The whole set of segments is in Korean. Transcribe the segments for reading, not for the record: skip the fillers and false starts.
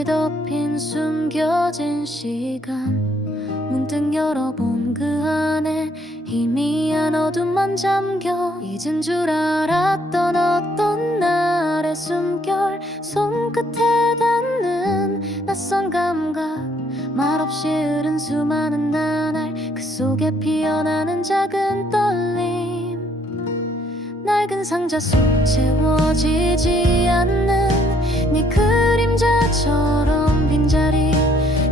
먼지 덮인 숨겨진 시간, 문득 열어본 그 안에 희미한 어둠만 잠겨 잊은 줄 알았던 어떤 날의 숨결, 손끝에 닿는 낯선 감각, 말없이 흐른 수많은 나날, 그 속에 피어나는 작은 떨림, 낡은 상자 속 채워지지 않는 네 그림자처럼 빈자리,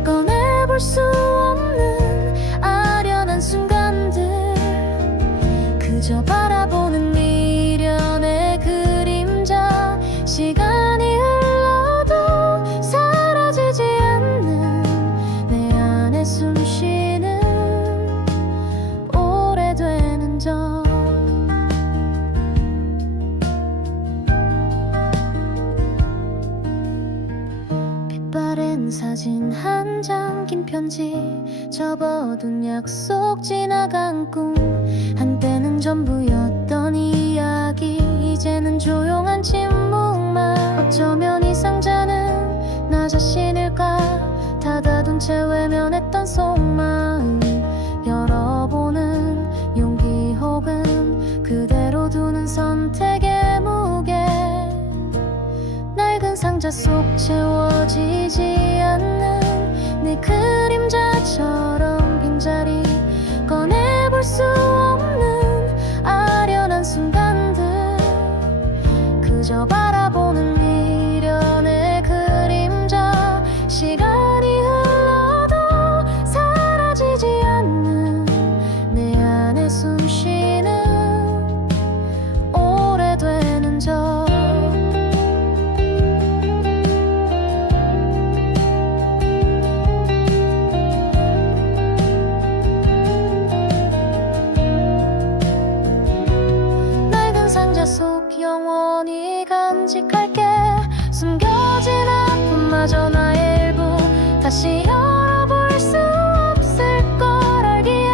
꺼내볼 수 없는 아련한 순간들, 그저 바라보는 미련의 그림자, 시간이 흘러도 사라지지 않는 내 안에 숨쉬는 오래된 흔적. 빛바랜 사진 한 장, 긴 편지, 접어둔 약속, 지나간 꿈, 한때는 전부였던 이야기, 이제는 조용한 침묵만. 어쩌면 이 상자는 나 자신일까, 닫아둔 채 외면했던 속마음, 열어보는 용기 혹은 그대로 두는 선택의 무게, 낡은 상자 속 채워지지 않는 네 그림자처럼 빈자리, 꺼내볼 수 없는 아련한 순간들, 그저 바라보는 미련의 그림자, 시간이 흘러도 사라지지 않는 내 안에 숨쉬는 오래된 흔적. 속 영원히 간직할게, 숨겨진 아픔마저 나의 일부, 다시 열어볼 수 없을 걸 알기에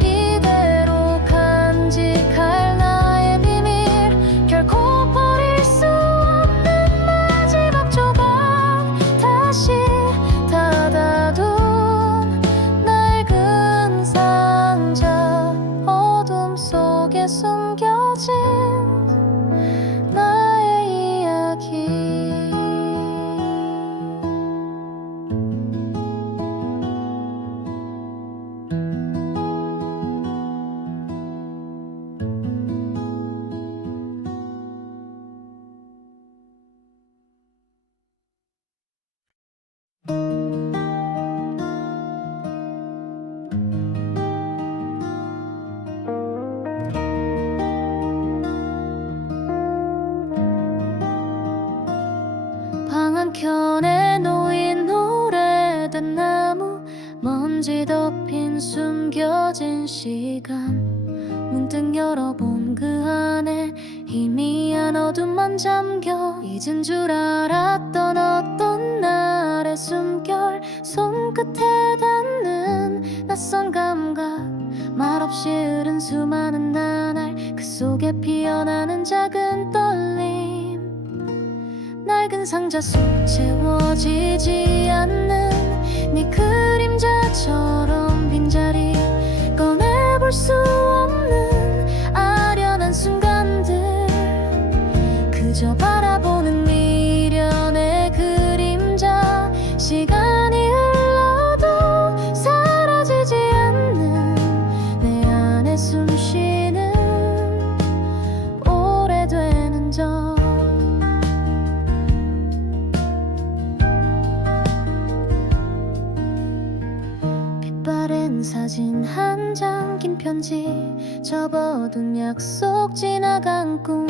이대로 간직할 나의 비밀, 결코 버릴 수 없는 마지막 조각, 다시 닫아둔 낡은 상자, 어둠 속에 숨겨진 나의 이야기. 방 한켠에 놓인 오래된 나무, 먼지 덮인 숨겨진 시간, 문득 열어본 그 안에 희미한 어둠만 잠겨 잊은 줄 알았던 어떤 날의 숨결, 손끝에 닿는 낯선 감각, 말없이 흐른 수많은 나날, 그 속에 피어나는 작은 떨림, 낡은 상자 속 채워지지 않는 네 그림자처럼 빈자리, 꺼내볼 수 없는 아련한 순간들, 그저 바라보는 미련의 그림자, 시간이 흘러도 사라지지 않는 내 안에 숨쉬는 오래된 흔적. 빛바랜 사진 한 장, 긴 편지, 접어둔 약속, 지나간 꿈,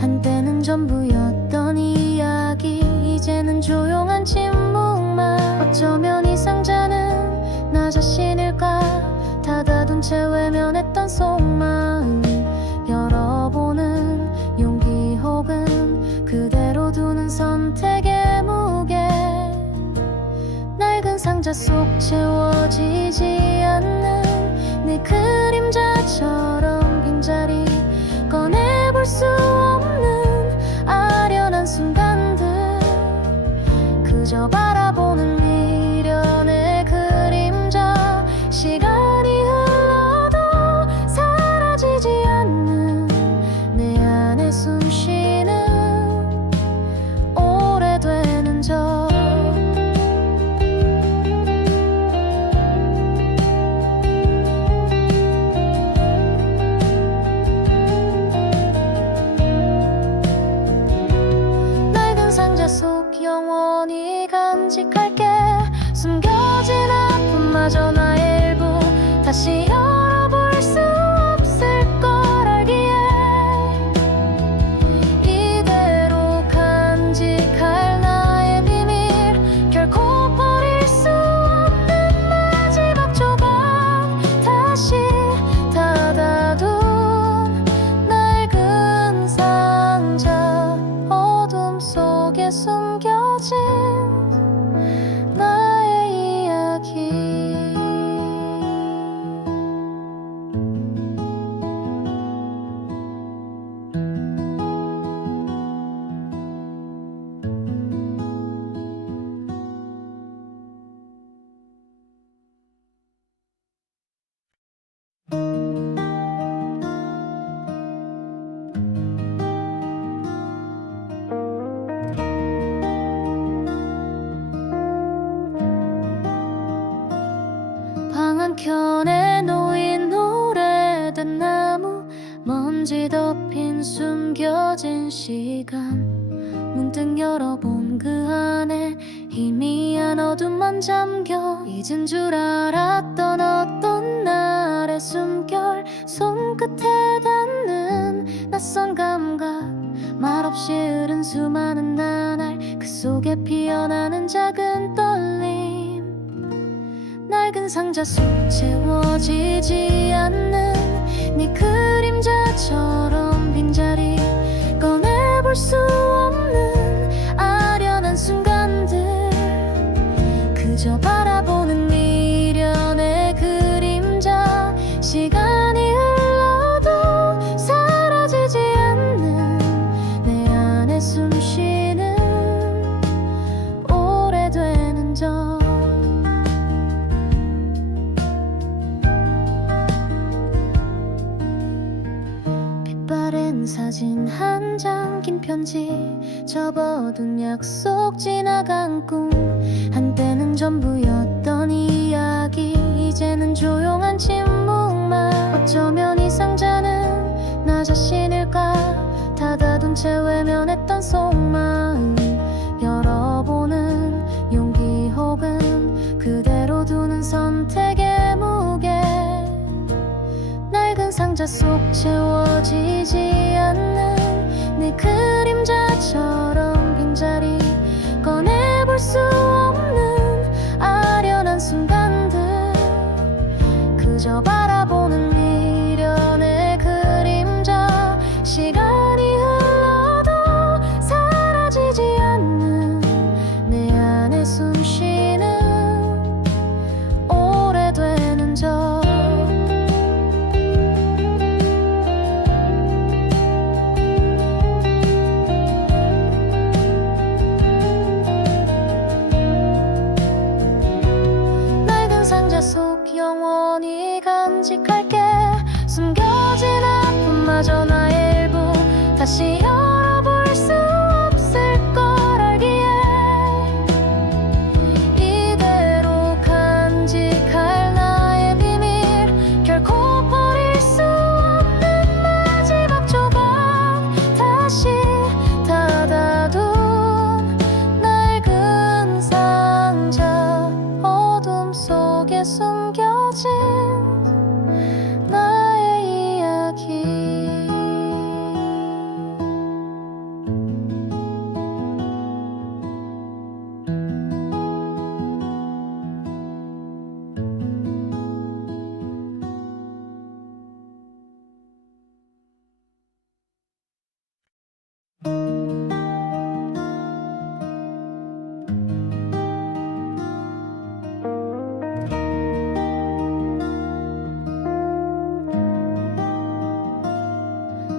한때는 전부였던 이야기, 이제는 조용한 침묵만. 어쩌면 이 상자는 나 자신일까, 닫아둔 채 외면했던 속마음, 열어보는 용기 혹은 그대로 두는 선택의 무게, 낡은 상자 속 채워지지 않는 네 그림자처럼 빈자리, 꺼내볼 수 없는 아련한 순간들, 숨겨진 시간 문득 열어본 그 안에 희미한 어둠만 잠겨 잊은 줄 알았던 어떤 날의 숨결 손끝에 닿는 낯선 감각 말없이 흐른 수많은 나날 그 속에 피어나는 작은 떨림 낡은 상자 속 채워지지 않는 네 그림자처럼 빈자리 꺼내볼 수 없는 아련한 순간들 그저 바라보는 미련의 그림자 시간이 흘러도 사라지지 않는 내 안에 숨쉬는 오래된 흔적 빛바랜 사진 한 장 긴 편지 접어둔 약속 지나간 꿈 한때는 전부였던 이야기 이제는 조용한 침묵만 어쩌면 이 상자는 나 자신일까 닫아둔 채 외면했던 속마음 열어보는 용기 혹은 그대로 두는 선택의 무게 낡은 상자 속 채워지지 않는 내 그림자처럼 빈자리 꺼내볼 수 없는 아련한 순간들 그저 바라보는 미련의 그림자 시간이 흘러도 사라지지 않는 내 안에 숨쉬는 오래된 흔적 속 영원히 간직할게 숨겨진 아픔마저 나의 일부 다시 열어볼 수 없을 걸 알기에 이대로 간직할 나의 비밀 결코 버릴 수 없는 마지막 조각 다시 닫아둔 낡은 상자 어둠 속에 숨겨진 나의 이야기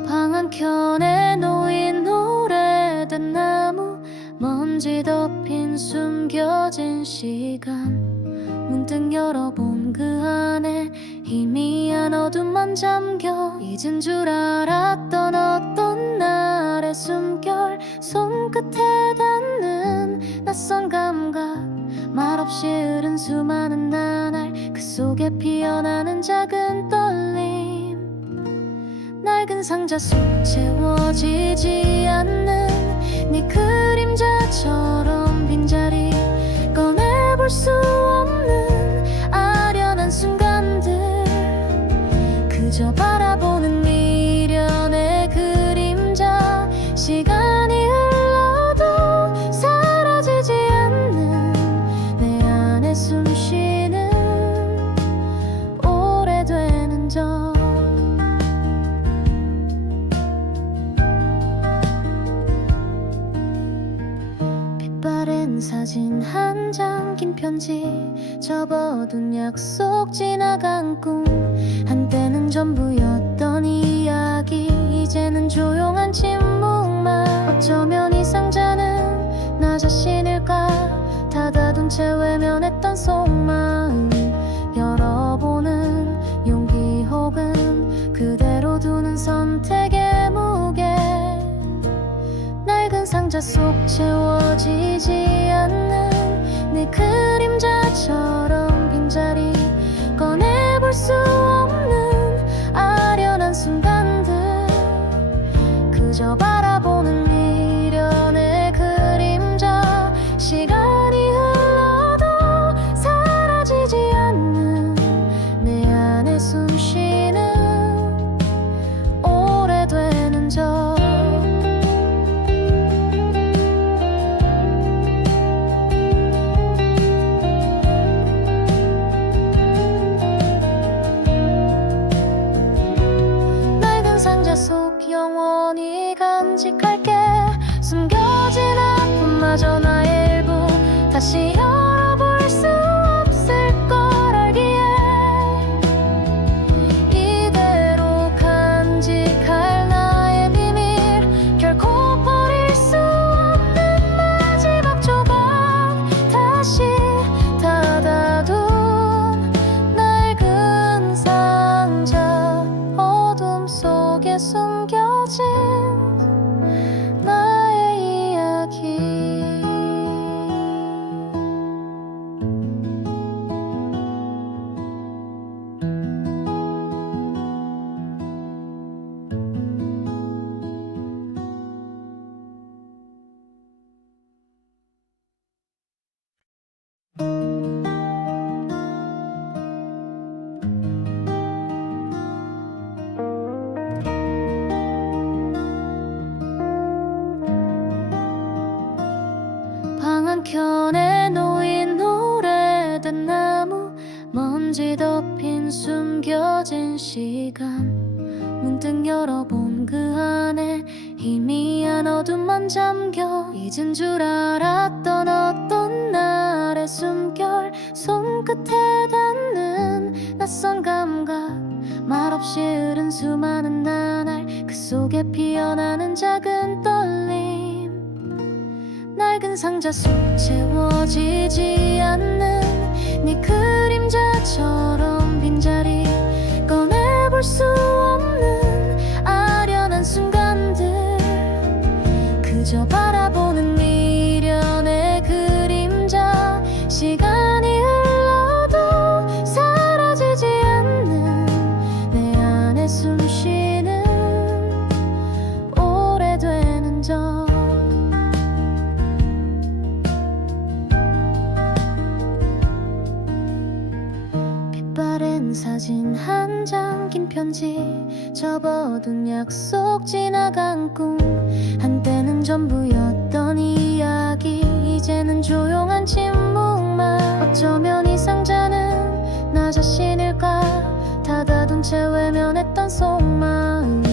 방 한켠에 놓인 오래된 나무 먼지 덮인 숨겨진 시간 문득 열어본 그 안에 희미한 어둠만 잠겨 잊은 줄 알았던 어떤 날의 숨결 손끝에 닿는 낯선 감각 말없이 흐른 수많은 나날 그 속에 피어나는 작은 떨림 낡은 상자 속 채워지지 않는 네 그림자처럼 빈자리 꺼내볼 수 없는 아련한 순간들 그저 바라보는 미련의 그림자 시간이 흘러도 사라지지 않는 내 안에 숨쉬는 오래된 흔적 빛바랜 사진 한 장 긴 편지 접어둔 약속 지나간 꿈 한때는 전부였던 이야기 이제는 조용한 침묵만 어쩌면 이 상자는 나 자신일까 닫아둔 채 외면했던 속마음 열어보는 용기 혹은 그대로 두는 선택의 무게 낡은 상자 속 채워지지 않는 내 그림자처럼 빈자리 꺼내볼 수 없는 아련한 순간들 그저 바라 바라보는 미련의 그림자 시간이 흘러도 사라지지 않는 내 안에 숨쉬는 오래되는 적 상자 속 영원히 간직할게 숨겨진 아픔마저 나의 일부 다시 열어볼 수 없을 걸 알기에 이대로 간직할 나의 비밀 결코 버릴 수 없는 마지막 조각 다시 닫아둔 낡은 상자 어둠 속에 숨겨진 나의 이야기 방 한켠에 놓인 오래된 나무 먼지 덮인 숨겨진 시간 문득 열어본 그 안에 희미한 어둠만 잠겨 잊은 줄 알았던 어떤 날의 숨결 손끝에 닿는 낯선 감각 말없이 흐른 수많은 나날 그 속에 피어나는 작은 떨림 낡은 상자 속 채워지지 않는 네 그림자처럼 빈자리 꺼내볼 수 없는 아련한 순간들 그저 바라보는 미련의 그림자 시간이 흘러도 사라지지 않는 내 안에 숨쉬는 오래되는 적 빛바랜 사진 한 장 긴 편지 접어둔 약속 지나간 꿈 한때는 전부였던 이야기 이제는 조용한 침묵만 어쩌면 이 상자는 나 자신일까 닫아둔 채 외면했던 속마음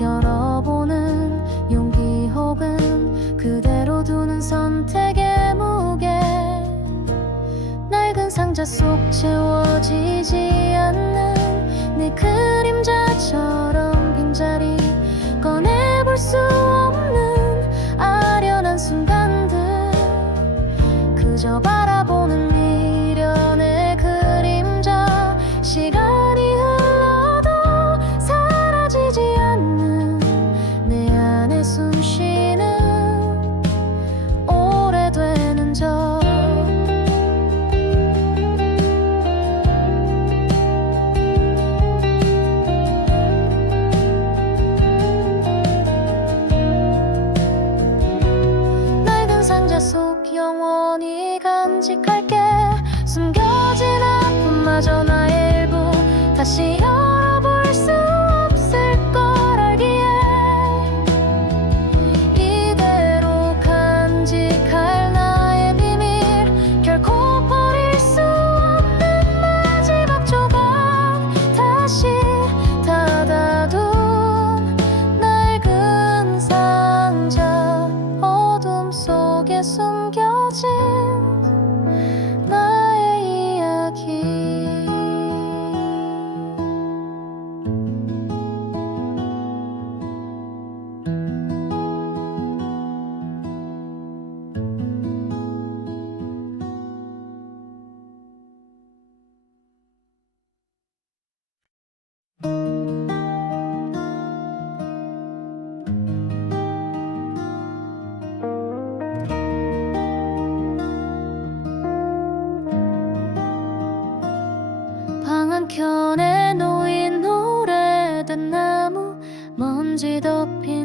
열어보는 용기 혹은 그대로 두는 선택의 무게 낡은 상자 속 채워지지 않는 내 그림자처럼 빈자리 꺼내볼 수 없는 아련한 순간들 그저 바라보는 미련의 그림자 시간이 흘러도 사라지지 않는 내 안에 숨쉬는 오래되는 적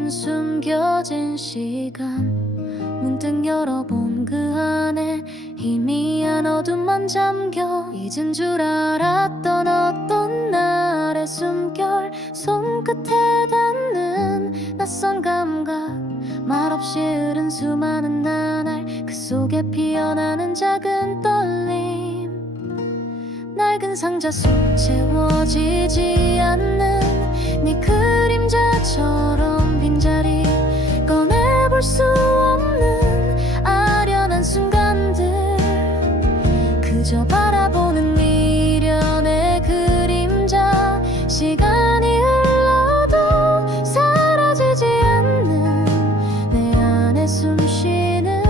빈 숨겨진 시간 문득 열어본 그 안에 희미한 어둠만 잠겨 잊은 줄 알았던 어떤 날의 숨결 손끝에 닿는 낯선 감각 말없이 흐른 수많은 나날 그 속에 피어나는 작은 떨림 낡은 상자 속 채워지지 않는 네 그림자처럼 빈자리 꺼내볼 수 없는 아련한 순간들 그저 바라보는 미련의 그림자 시간이 흘러도 사라지지 않는 내 안에 숨쉬는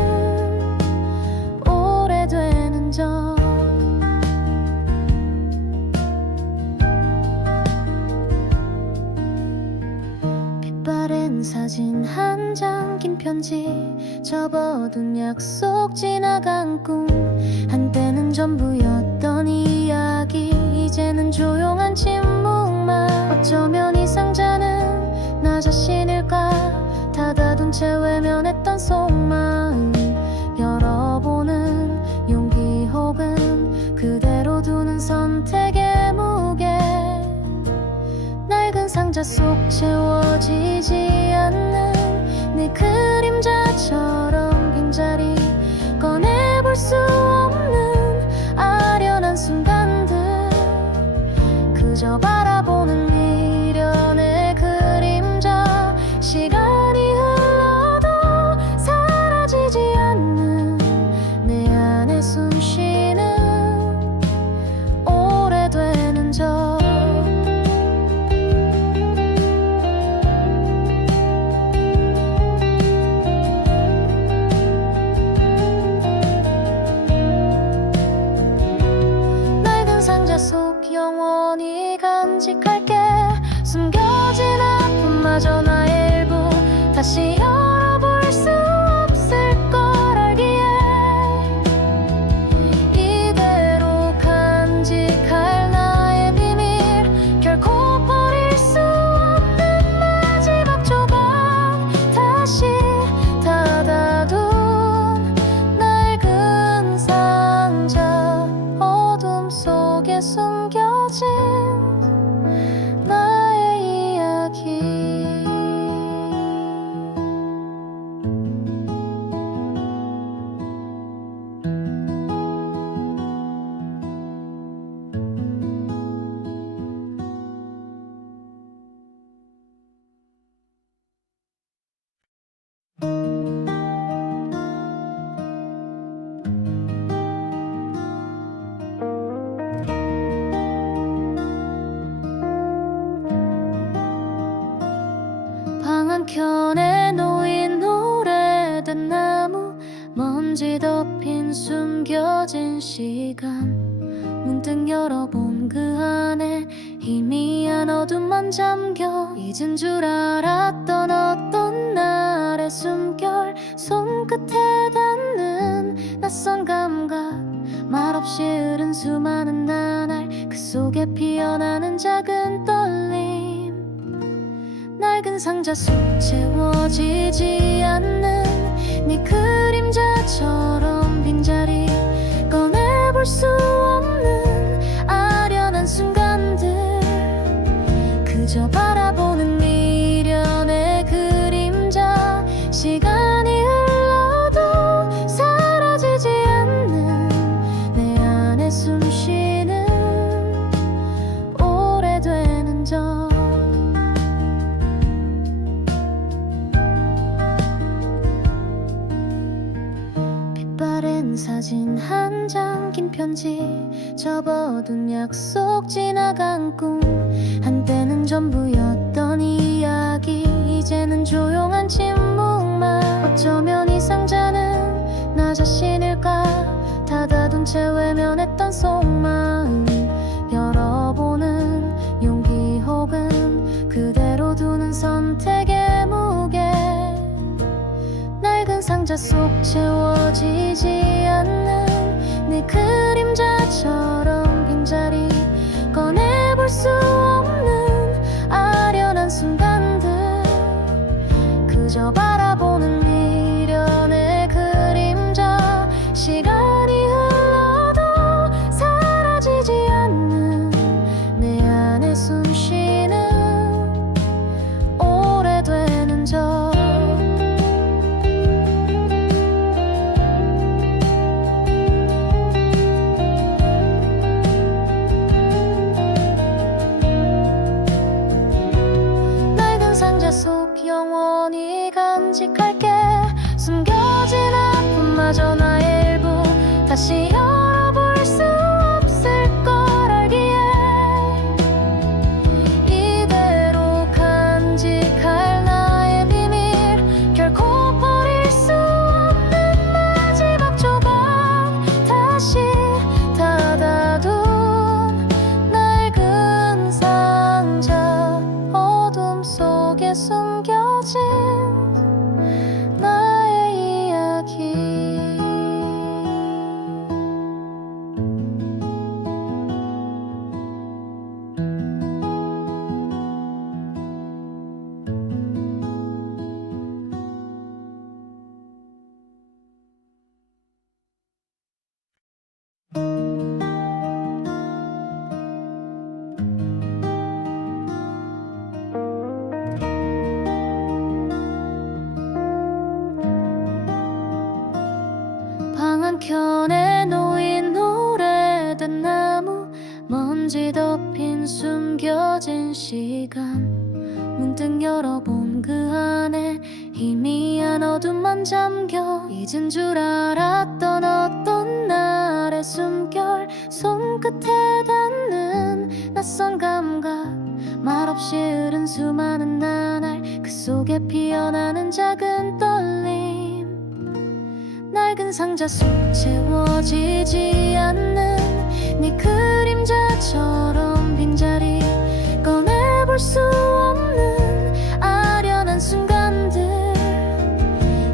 오래되는 적 빛바랜 사진 한 장 긴 편지 접어둔 약속 지나간 꿈 한때는 전부였던 이야기 이제는 조용한 침묵만 어쩌면 이 상자는 나 자신일까 닫아둔 채 외면했던 속마음 열어보는 용기 혹은 그대로 두는 선택의 무게 낡은 상자 속 채워지지 않는 내 그림자처럼 빈자리 꺼내볼 수 없는 아련한 순간들 그저 바라보는 미련의 그림자 시간이 흘러도 사라지지 않는 내 안에 숨쉬는 오래되는 적 속 영원히 간직할게 숨겨진 아픔마저 나의 일부 다시 열어볼 수 없을 걸 알기에 이대로 간직할 나의 비밀 결코 버릴 수 없는 마지막 조각 다시 닫아둔 낡은 상자 어둠 속에 숨겨진 나의 이야기 방 한켠에 놓인 오래된 나무 먼지 덮인 숨겨진 시간 문득 열어본 그 안에 희미한 어둠만 잠겨 잊은 줄 알았던 어떤 날의 숨결 손끝에 닿는 낯선 감각 말없이 흐른 수많은 나날 그 속에 피어나는 작은 떨림 낡은 상자 속 채워지지 않는 네 그림자처럼 빈자리 꺼내볼 수 없는 아련한 순간들 그저 바라보는 미련의 그림자 시간이 흘러도 사라지지 않는 내 안에 숨쉬는 오래되는 적 빛바랜 사진 한 장 긴 편지 접어둔 약속 지나간 꿈 한때는 전부였던 이야기 이제는 조용한 침묵만 어쩌면 이 상자는 나 자신일까 닫아둔 채 외면했던 속마음 열어보는 용기 혹은 그대로 두는 선택의 무게 낡은 상자 속 채워지지 않는 내 그림자처럼 빈자리 꺼내볼 수 없는 아련한 순간들 바라보는 미련의 그림자 시간이 흘러도 사라지지 않는 내 안에 숨쉬는 오래되는 적 상자 속 영원히 간직할게 숨겨진 아픔마저 나의 일부 다시 열어볼 수 없을 걸 알기에 이대로 간직할 나의 비밀 결코 버릴 수 없는 마지막 조각 다시 닫아둔 낡은 상자 어둠 속에 숨겨진 나의 이야기 방 한켠에 놓인 오래된 나무 먼지 덮인 숨겨진 시간 문득 열어본 그 안에 희미한 어둠만 잠겨 잊은 줄 알았던 어떤 날의 숨결 손끝에 닿는 낯선 감각 말없이 흐른 수많은 나날 그 속에 피어나는 작은 떨림 낡은 상자 속 채워지지 않는 네 그림자처럼 빈자리 꺼내볼 수 없는 아련한 순간들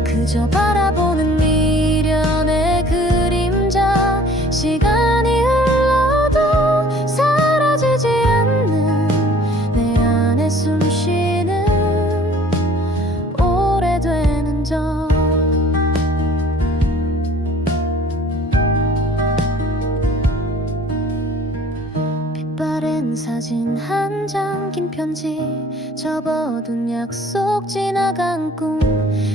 그저 바라보는 미련의 그림자 시간이 흘러도 사라지지 않는 내 안에 숨쉬는 오래되는 적 빛바랜 사진 한 장 긴 편지 접어둔 약속 지나간 꿈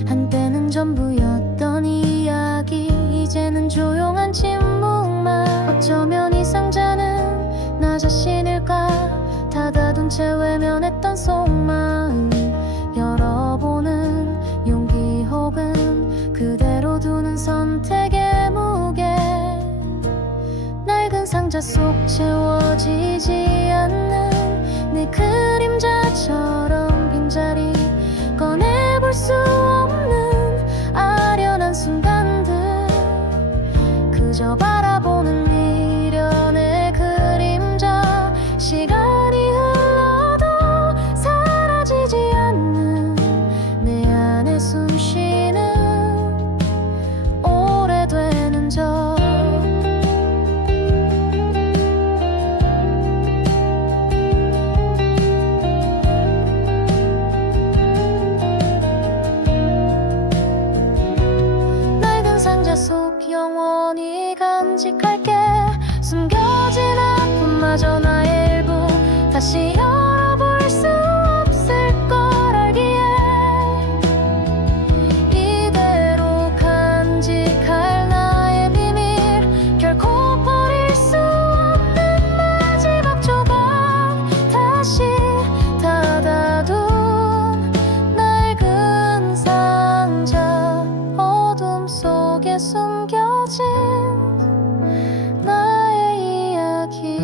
한때는 전부였던 이야기 이제는 조용한 침묵만 어쩌면 이 상자는 나 자신일까 닫아둔 채 외면했던 속마음 열어보는 용기 혹은 그대로 두는 선택의 무게 낡은 상자 속 채워지지 않는 내 그림자처럼 빈자리 꺼내볼 수 없는 아련한 순간들 그저 바라보는 미련의 그림자 시간이 흘러도 사라지지 않는 내 안에 숨쉬는 오래되는 적 속 영원히 간직할게 숨겨진 아픔마저 나의 일부 다시 열어볼 수 없을 걸 알기에 이대로 간직할 나의 비밀 결코 버릴 수 없는 마지막 조각 다시 닫아둔 낡은 상자 어둠 속에 숨겨진 나의 이야기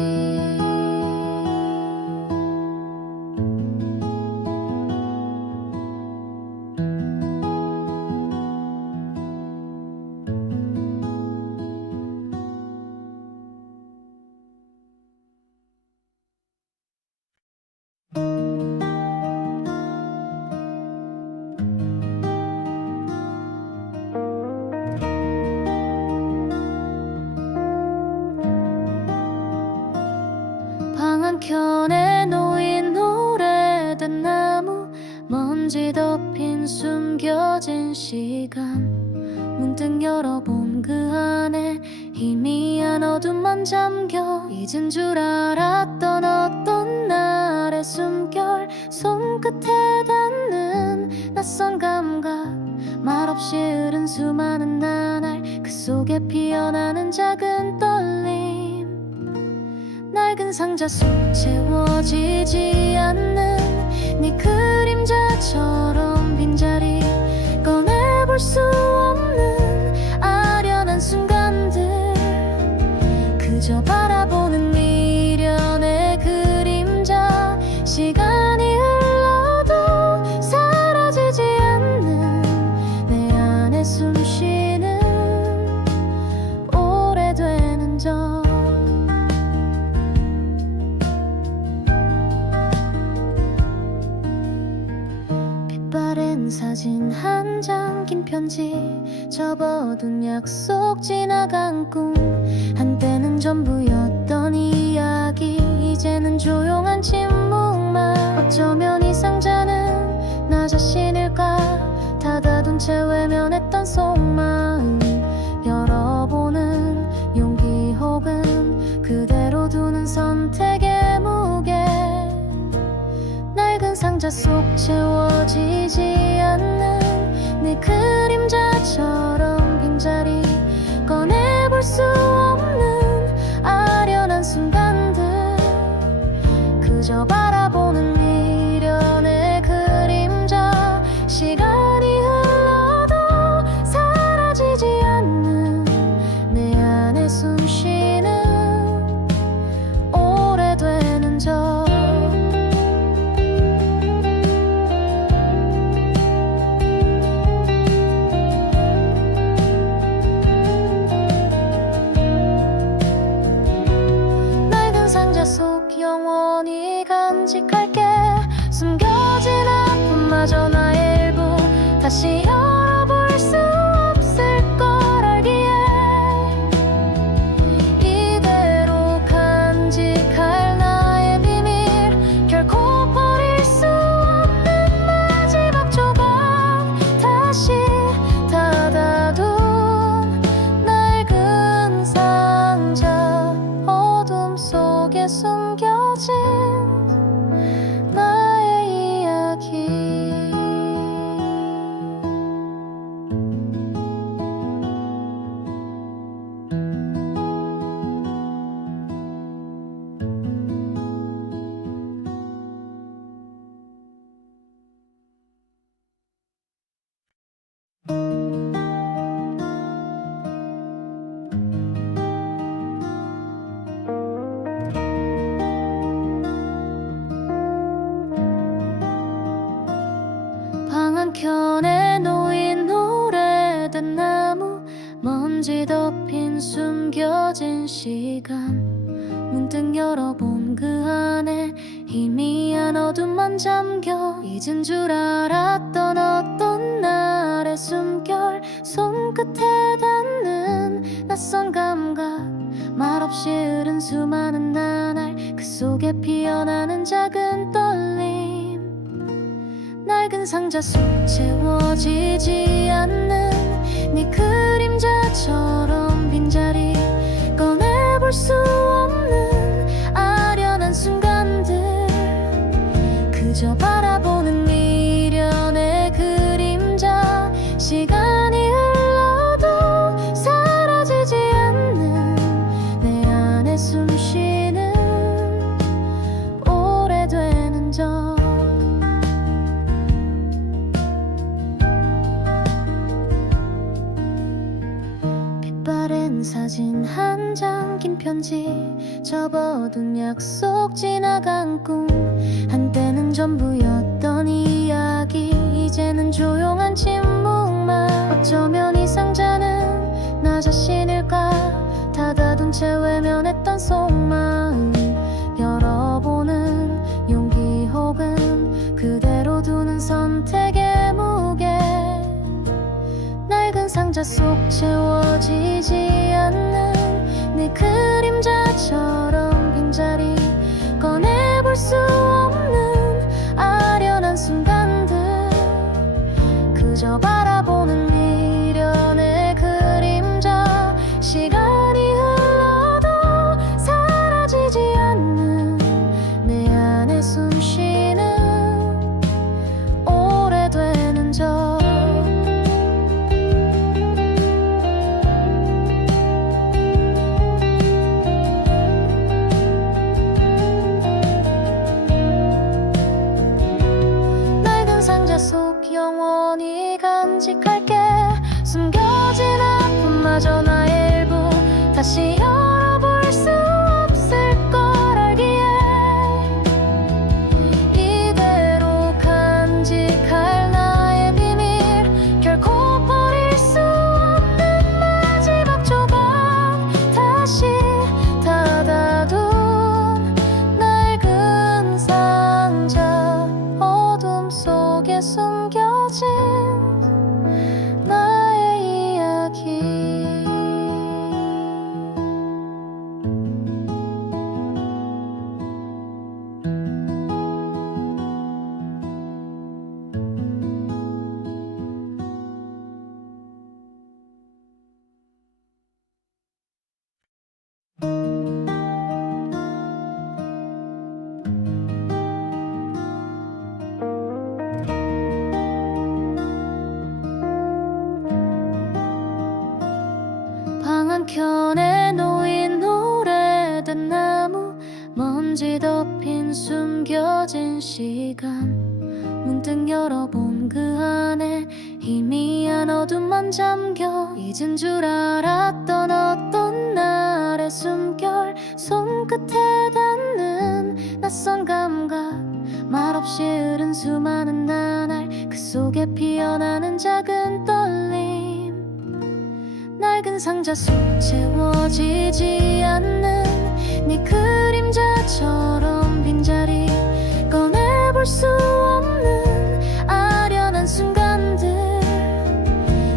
방 한켠에 놓인 오래된 나무 먼지 덮인 숨겨진 채워진 시간 문득 열어본 그 안에 희미한 어둠만 잠겨 잊은 줄 알았던 어떤 날의 숨결 손끝에 닿는 낯선 감각 말없이 흐른 수많은 나날 그 속에 피어나는 작은 떨림 낡은 상자 속 채워지지 않는 네 그림자처럼 빈자리 꺼내볼 수 없는 아련한 순간들 그저 바라보는 미련의 그림자 시간이 흘러도 사라지지 않는 내 안에 숨쉬는 오래되는 적 빛바랜 사진 한 장 긴 편지 접어둔 약속 지나간 꿈 한때는 전부였던 이야기 이제는 조용한 침묵만 어쩌면 이 상자는 나 자신일까 닫아둔 채 외면했던 속마음 열어보는 용기 혹은 그대로 두는 선택의 무게 낡은 상자 속 채워지지 않는 내 그림자처럼 빈자리 꺼내볼 수 없는 아련한 순간들 그저 바라보는 미련의 그림자 시간이 흘러도 사라지지 않는 내 안에 숨쉬는 오래되는 적 속 영원히 간직할게 숨겨진 아픔마저 나의 일부 다시 열어볼 수 없을 걸 알기에 이대로 간직할 나의 비밀 결코 버릴 수 없는 마지막 조각 다시 닫아둔 낡은 상자 어둠 속에 숨겨진 나의 이야기 방 한켠에 놓인 오래된 나무 먼지 덮인 숨겨진 시간 문득 열어본 그 안에 희미한 어둠만 잠겨 잊은 줄 알았던 어떤 날의 숨결 손끝에 닿는 낯선 감각 말없이 흐른 수많은 나날 그 속에 피어나는 작은 떨림 낡은 상자 속 채워지지 않는 네 그림자처럼 빈자리 꺼내볼 수 없는 아련한 순간들 그저 바라보는 미련의 그림자 시간이 흘러도 사라지지 않는 내 안에 숨쉬는 오래되는 적 빛바랜 사진 한 장 긴 편지 접어둔 약속 지나간 꿈 한때는 전부였던 이야기 이제는 조용한 침묵만 어쩌면 이 상자는 나 자신일까 닫아둔 채 외면했던 속마음 열어보는 용기 혹은 그대로 두는 선택의 무게 낡은 상자 속 채워지지 않는 내 그림자처럼 빈자리 꺼내볼 수 없는 아련한 순간들 그저 바라보는 간직할게. 숨겨진 아픔마저 나의 일부 다시 열어볼 수 없을 걸 알기에 이대로 간직할 나의 비밀 결코 버릴 수 없는 마지막 조각 다시 닫아둔 낡은 상자 어둠 속에 숨겨진 나의 이야기. 방 한켠에 놓인 오래된 나무 먼지 덮인 숨겨진 시간 문득 열어본 그 안에 희미한 어둠만 잠겨 잊은 줄 알았던 어떤 날의 숨결 손끝에 닿는 낯선 감각 말없이 흐른 수많은 나날 그 속에 피어나는 작은 떨림 낡은 상자 속 채워지지 않는 네 그림자처럼 빈자리 꺼내볼 수 없는 아련한 순간들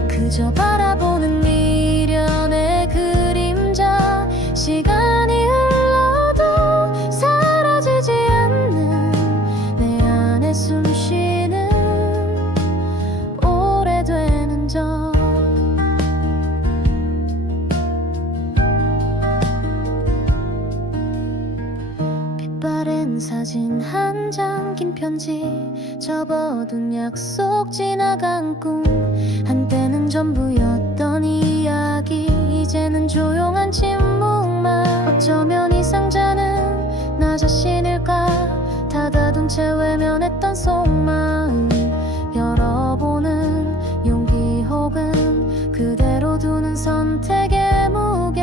그저 바라보는 미련의 그림자 시간이 흘러도 사라지지 않는 내 안에 숨쉬는 오래되는 적 빛바랜 사진 한 장 긴 편지 접어둔 약속 지나간 꿈 한때는 전부였던 이야기 이제는 조용한 침묵만 어쩌면 이 상자는 나 자신일까 닫아둔 채 외면했던 속마음 열어보는 용기 혹은 그대로 두는 선택의 무게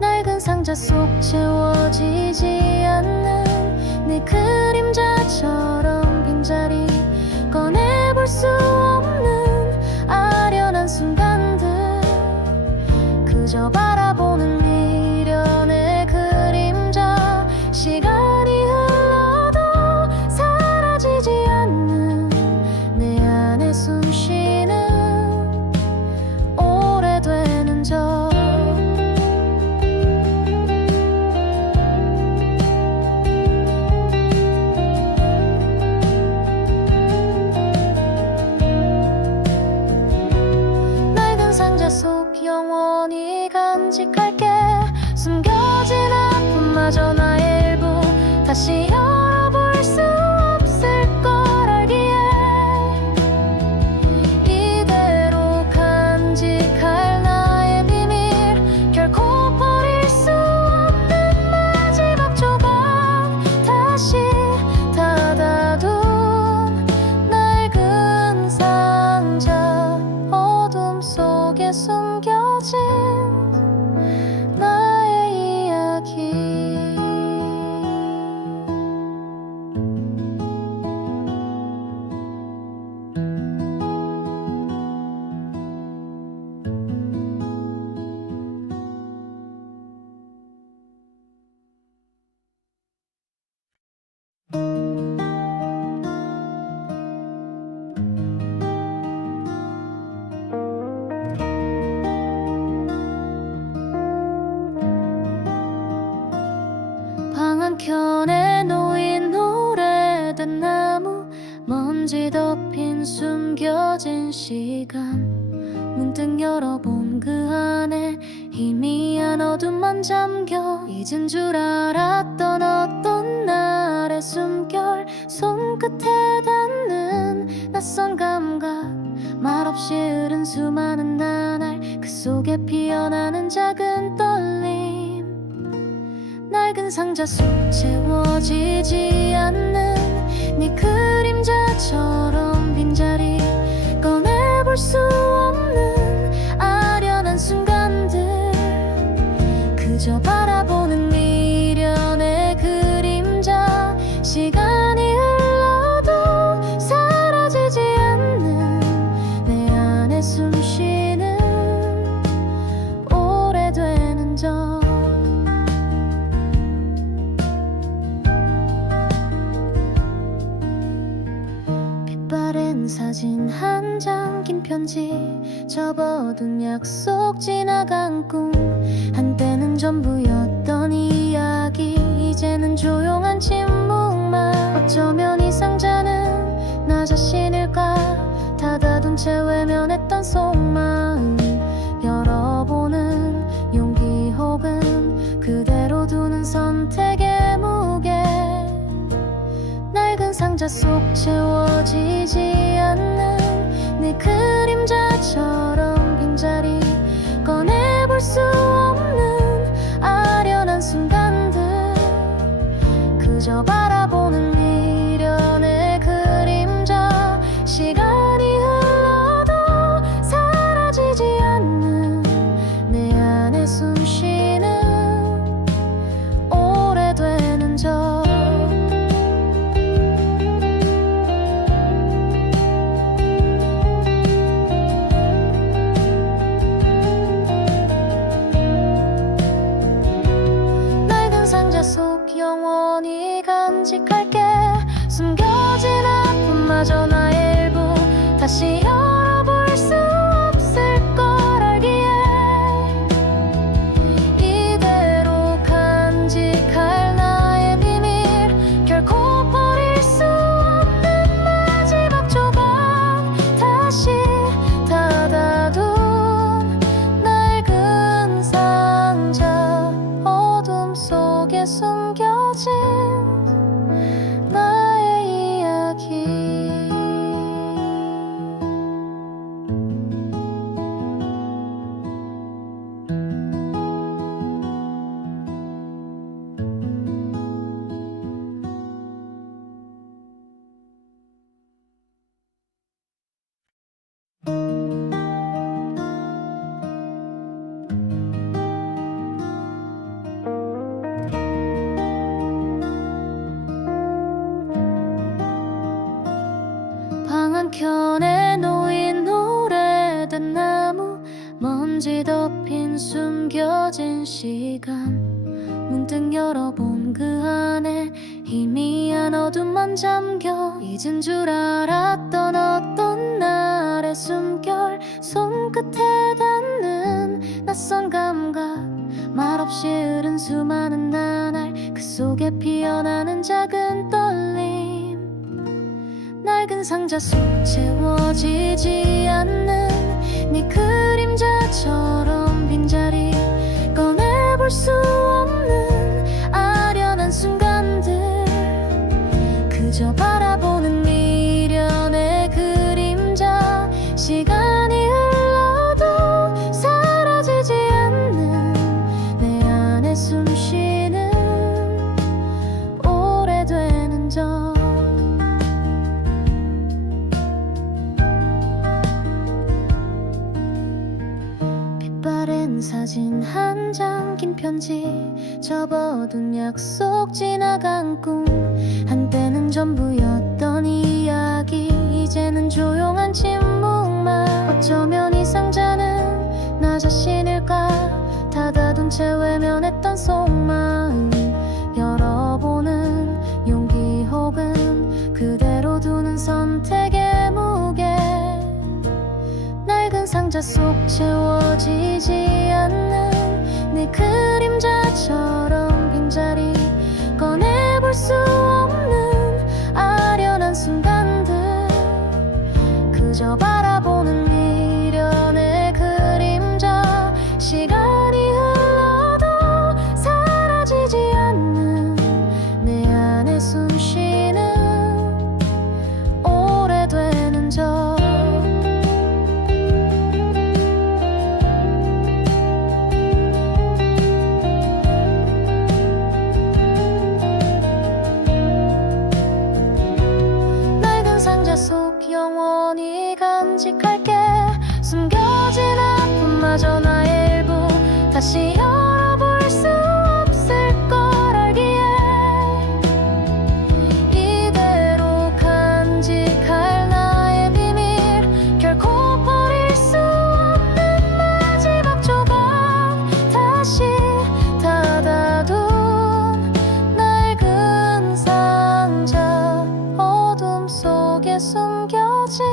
낡은 상자 속 채워지지 않는 네 그림자처럼 빈자리 꺼내볼 수 없는 아련한 순간들 그저 바라보는 미련의 그림자 시간이 흘러도 사라지지 않는 내 안에 숨쉬는 오래되는 적 속 영원히 간직할게. 숨겨진 아픔마저 나의 일부 다시 열어볼 수 없을 걸 알기에 이대로 간직할 나의 비밀 결코 버릴 수 없는 마지막 조각 다시 닫아둔 낡은 상자 어둠 속에 숨겨진 나의 이야기. 방 한켠에 놓인 오래된 나무 먼지 덮인 숨겨진 시간 문득 열어본 그 안에 희미한 어둠만 잠겨 잊은 줄 알았던 어떤 날의 숨결 손끝에 닿는 낯선 감각 말없이 흐른 수많은 나날 그 속에 피어나는 작은 떨림 낡은 상자 속 채워지지 않는 네 그림자처럼 빈자리 긴 편지, 접어둔 약속, 지나간 꿈. 한때는 전부였던 이야기, 이제는 조용한 침묵만. 어쩌면 이 상자는 나 자신일까? 닫아둔 채 외면했던 속마음 열어보는 용기, 혹은 그대로 두는 선택의 무게. 낡은 상자 속 채워지지 않는 내 그림자처럼 빈자리, 꺼내볼 수 없는 아련한 순간들. 그저 바라보는 미련의 그림자, 시간이 흘러도 사라지지 않는 내 안에 숨쉬는 오래되는 적. 낡은 상자 속 영원히 간직할게. 숨겨진 아픔마저 나의 일부, 다시 열어볼 수 없을 걸 알기에 이대로 간직할 나의 비밀, 결코 버릴 수 없는 마지막 조각. 다시 닫아둔 낡은 상자, 어둠 속에 숨겨진 나의 이야기. 방 한켠에 놓인 오래된 나무, 먼지 덮인 숨겨진 시간. 문득 열어본 그 안에 희미한 어둠만 잠겨. 잊은 줄 알았던 어떤 날의 숨결, 손끝에 닿는 낯선 감각. 말없이 흐른 수많은 나날, 그 속에 피어나는 작은 떨림. 낡은 상자 속 채워지지 않는 네 그림자처럼 빈자리, 꺼내볼 수 없는 아련한 순간들. 그저 바라보는 미련의 그림자, 시간이 흘러도 사라지지 않는 내 안에 숨쉬는 오래되는 적. 빛바랜 사진 한 장, 긴 편지, 접어둔 약속, 지나간 꿈. 한때는 전부였던 이야기, 이제는 조용한 침묵만. 어쩌면 이 상자는 나 자신일까? 닫아둔 채 외면했던 속마음 열어보는 용기, 혹은 그대로 두는 선택의 무게. 낡은 상자 속 채워지지 않는 내 그림자처럼 빈자리, 꺼내볼 수 없는 아련한 순간들. 그저 바라보는 미련의 그림자, 시간이 흘러도 사라지지 않는 내 안에 숨쉬는 오래되는 적. 속 영원히 간직할게. 숨겨진 아픔마저 나의 일부, 다시 열어볼 수 없을 걸 알기에 이대로 간직할 나의 비밀, 결코 버릴 수 없는 마지막 조각. 다시 닫아둔 낡은 상자, 어둠 속에 숨겨진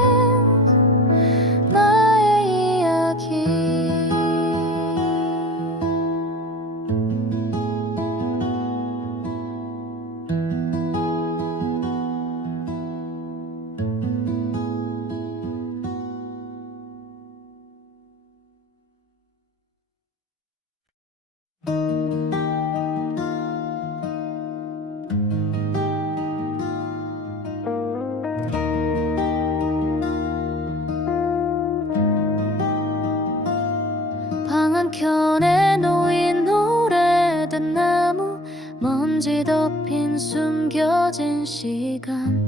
한켠에 놓인 오래된 나무, 먼지 덮인 숨겨진 시간.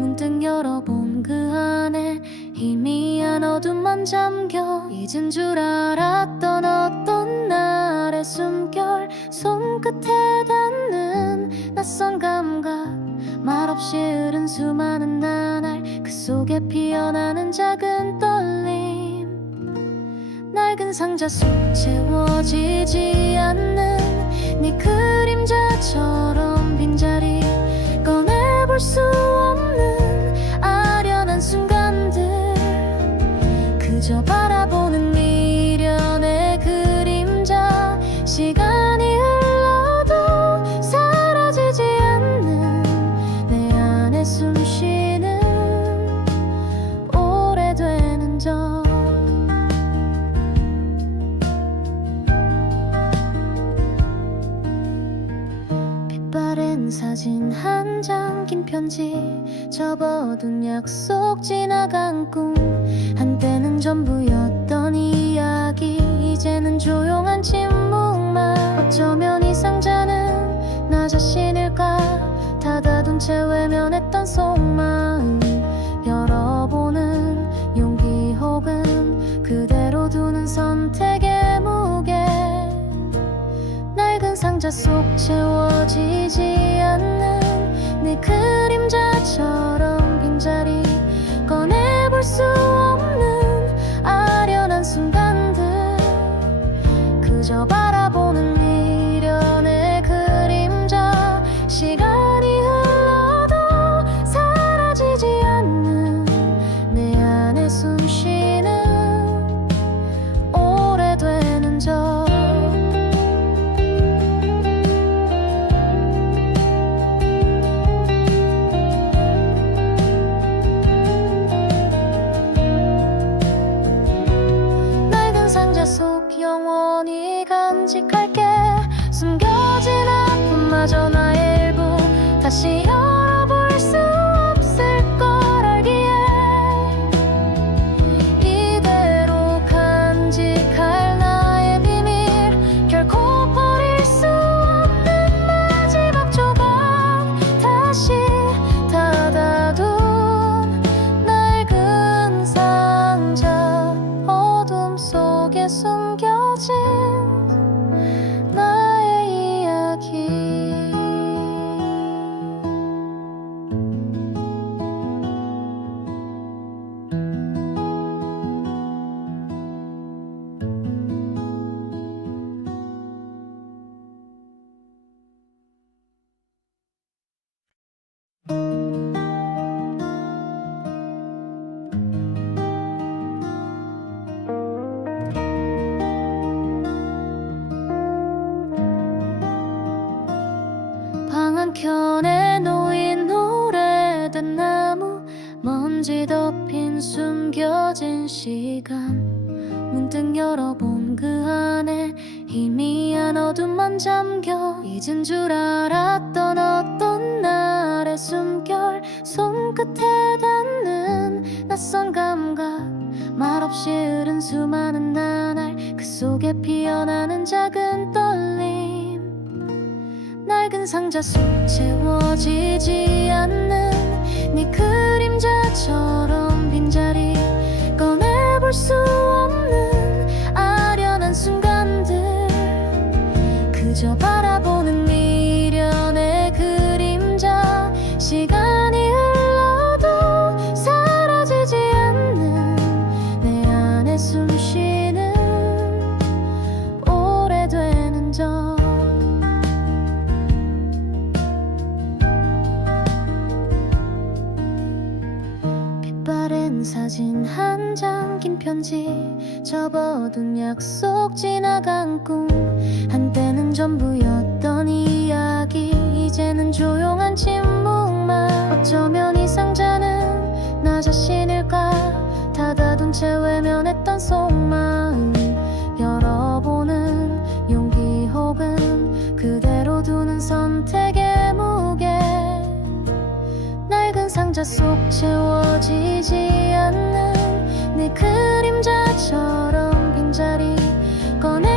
문득 열어본 그 안에 희미한 어둠만 잠겨 잊은 줄 알았던 어떤 날의 숨결, 손끝에 닿는 낯선 감각, 말없이 흐른 수많은 나날, 그 속에 피어나는 작은 떨림. 낡은 상자 속 채워지지 않는 네 그림자처럼 빈자리, 꺼내볼 수 없는 아련한 순간들, 그저 바라보는 미련의 그림자. 시간이 흘러도 사라지지 않는 내 안에 숨쉬는 오래된 적. 빛바랜 사진 한 장, 긴 편지, 접어둔 약속, 지나간 꿈. 한때는 전부였던 이야기, 이제는 조용한 침묵만. 어쩌면 이 상자는 나 자신일까, 닫아둔 채 외면했던 속마음. 열어보는 용기 혹은 그대로 두는 선택의 무게. 낡은 상자 속 채워지지 않는 네 그림자처럼 빈자리, 꺼내볼 수 없는 아련한 순간들, 그저 바라보는 미련의 그림자. 시간이 흘러도 사라지지 않는 내 안에 숨쉬는 오래된 적. 속 영원히 간직할게. 숨겨진 아픔마저 나의 일부, 다시 열어볼 수 없을 걸 알기에 이대로 간직할 나의 비밀, 결코 버릴 수 없는 마지막 조각. 다시 닫아둔 낡은 상자, 어둠 속에 숨겨진 나의 이야기. 방 한켠에 놓인 오래된 나무, 먼지 덮인 숨겨진 시간. 문득 열어본 그 안에 희미한 어둠만 잠겨 잊은 줄 알았던 어떤 날의 숨결, 손끝에 닿는 낯선 감각, 말없이 흐른 수많은 나날, 그 속에 피어나는 작은 떨림. 낡은 상자 속 채워지지 않는 네 그림자처럼 빈자리, 꺼내볼 수 없는 아련한 순간들, 그저 바라보는 미련의 그림자. 시간이 흘러도 사라지지 않는 내 안에 숨쉬는 오래된 적. 빛바랜 사진 한 장, 긴 편지, 접어둔 약속, 지나간 꿈. 한때는 전부였던 이야기, 이제는 조용한 침묵만. 어쩌면 이 상자는 나 자신일까, 닫아둔 채 외면했던 속마음. 열어보는 용기 혹은 그대로 두는 선택의 무게. 낡은 상자 속 채워지지 않는 네 그림자처럼 빈자리, 꺼내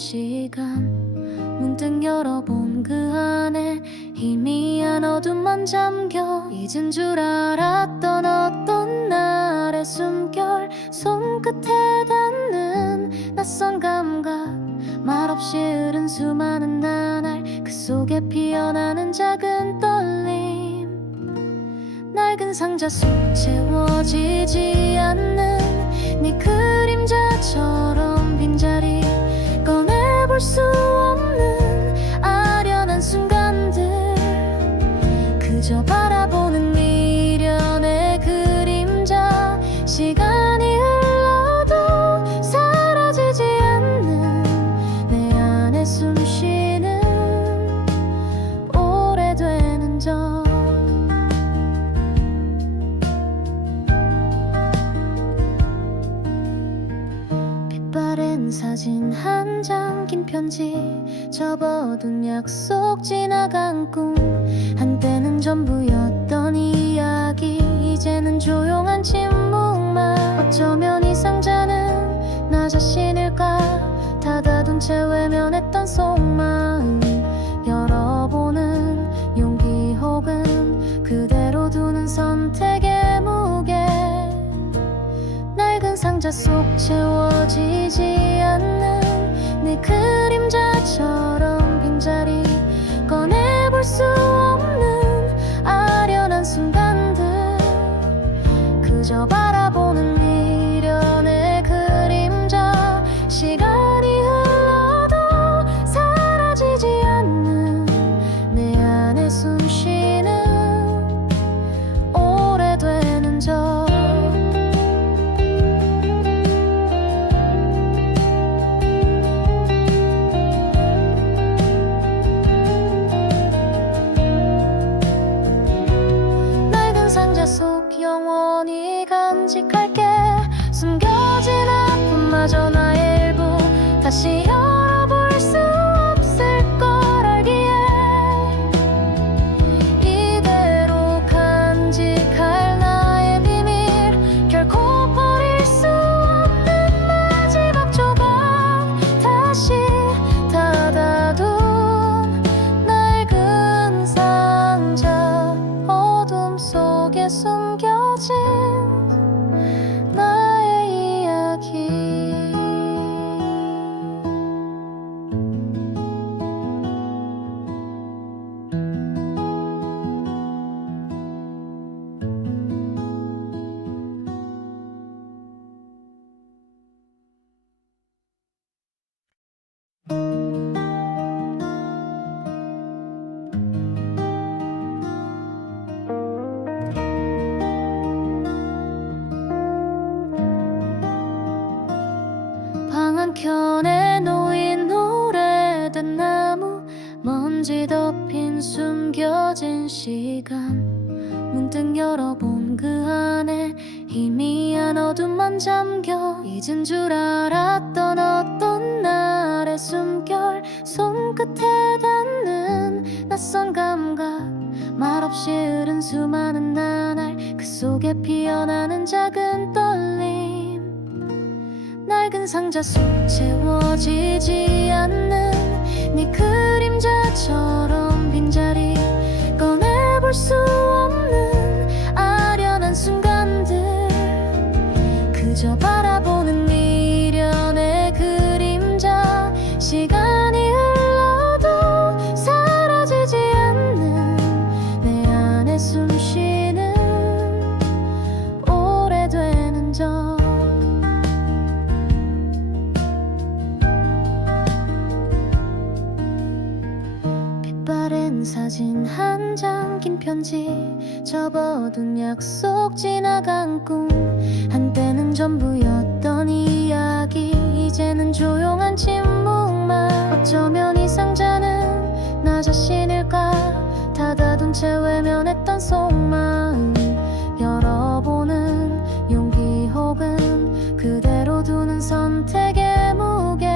시간 문득 열어본 그 안에 희미한 어둠만 잠겨 잊은 줄 알았던 어떤 날의 숨결 손끝에 닿는 낯선 감각 말없이 흐른 수많은 나날 그 속에 피어나는 작은 떨림 낡은 상자 속 채워지지 않는 네 그림자처럼 빈자리 꺼내볼 수 없는 아련한 순간들 그저 바라보는 미련의 그림자 시간이 흘러도 사라지지 않는 내 안에 숨쉬는 오래된 흔적 빛바랜 사진 한 장 긴 편지 접어둔 약속 지나간 꿈 한때는 전부였던 이야기 이제는 조용한 침묵만 어쩌면 이 상자는 나 자신일까 닫아둔 채 외면했던 속마음 열어보는 용기 혹은 그대로 두는 선택의 무게 낡은 상자 속 채워지지 않는 네 그림자처럼 빈자리 꺼내볼 수 없는 아련한 순간들 그저 바라보는 미련의 그림자 시간이 흘러도 사라지지 않는 내 안에 숨쉬는 오래된 흔적 속 영원히 간직할게 숨겨진 아픔마저 나의 일부 다시 열어볼 수 없을 걸 알기에 이대로 간직할 나의 비밀 결코 버릴 수 없는 마지막 조각 다시 닫아둔 낡은 상자 어둠 속에 숨겨진 나의 이야기 방 한켠에 놓인 오래된 나무 먼지 덮인 숨겨진 시간 문득 열어본 그 안에 희미한 어둠만 잠겨 잊은 줄 알았던 어떤 날의 숨결 손끝에 닿는 낯선 감각 말없이 흐른 수많은 나날 그 속에 피어나는 작은 떨림 낡은 상자 속 채워지지 않는 네 그림자처럼 빈자리 꺼내볼 수 없는 아련한 순간들 그저 바라보는 미련의 그림자 시간이 흘러도 사라지지 않는 내 안에 숨쉬는 오래된 흔적 빛바랜 사진 한 장 긴 편지 접어둔 약속 지나간 꿈 한때는 전부였던 이야기 이제는 조용한 침묵만 어쩌면 이 상자는 나 자신일까 닫아둔 채 외면했던 속마음 열어보는 용기 혹은 그대로 두는 선택의 무게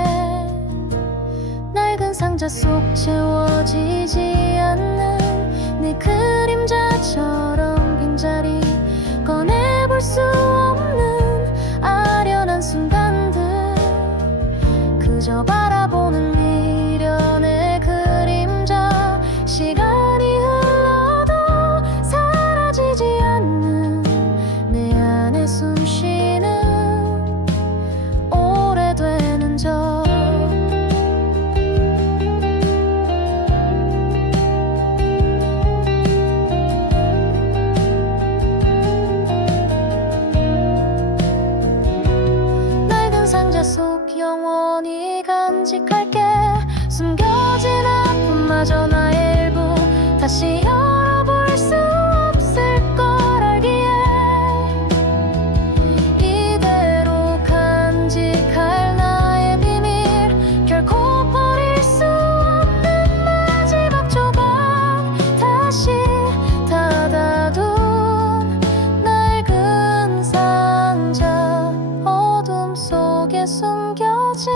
낡은 상자 속 채워지지 않는 네 그림자처럼 빈자리 꺼내볼 수 없는 아련한 순간들 그저 바라보는 영원히 간직할게. 숨겨진 아픔마저 나의 일부 다시 열어볼 수 없을 걸 알기에 이대로 간직할 나의 비밀 결코 버릴 수 없는 마지막 조각 다시 닫아둔 낡은 상자 어둠 속에 숨겨진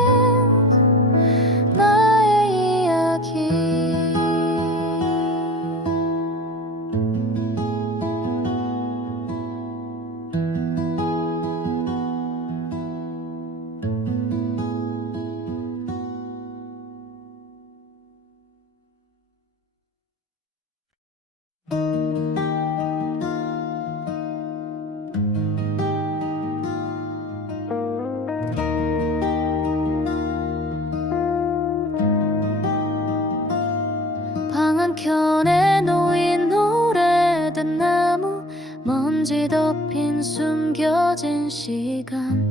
나의 이야기. 방 한켠에 놓인 오래된 나무 먼지 덮인 숨겨진 시간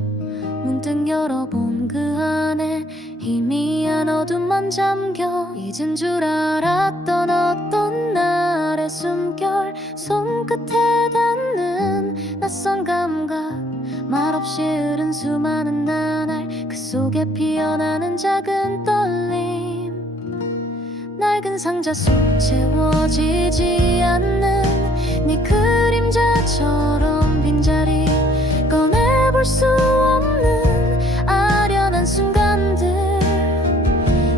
문득 열어본 그 안에 희미한 어둠만 잠겨 잊은 줄 알았던 어떤 날의 숨결 손끝에 닿는 낯선 감각 말없이 흐른 수많은 나날 그 속에 피어나는 작은 떨림 낡은 상자 속 채워지지 않는 네 그림자처럼 빈자리 꺼내볼 수 없는 아련한 순간들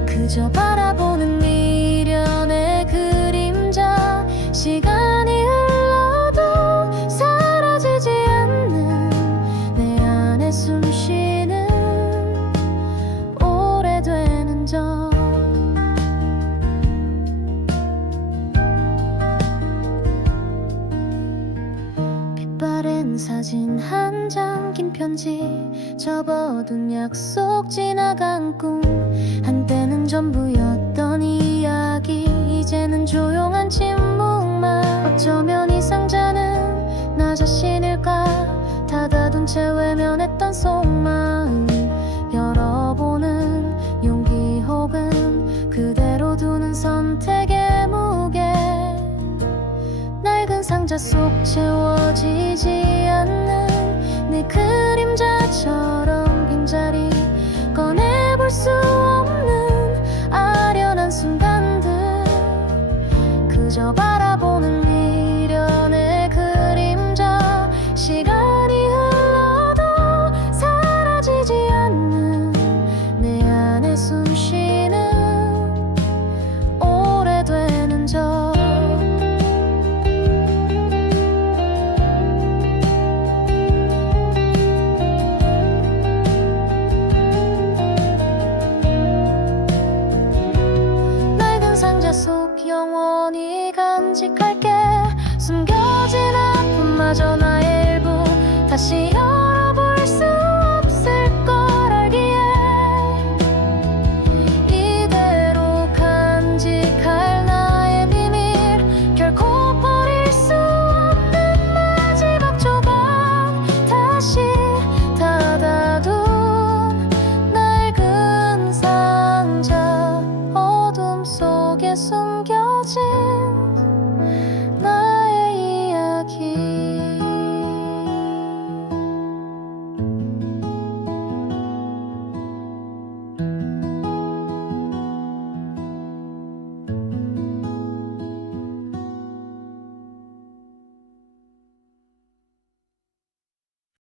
그저 바라보는 미련의 그림자 시간이 흘러도 사라지지 않는 내 안에 숨쉬는 오래되는 적 빛바랜 사진 한 장 긴 편지 접어둔 약속 지나간 꿈 한때는 전부였던 이야기 이제는 조용한 침묵만 어쩌면 이 상자는 나 자신일까 닫아둔 채 외면했던 속마음 열어보는 용기 혹은 그대로 두는 선택의 무게 낡은 상자 속 채워지지 않는 내 그림자처럼 빈자리 꺼내볼 수 없는 아련한 순간들 그저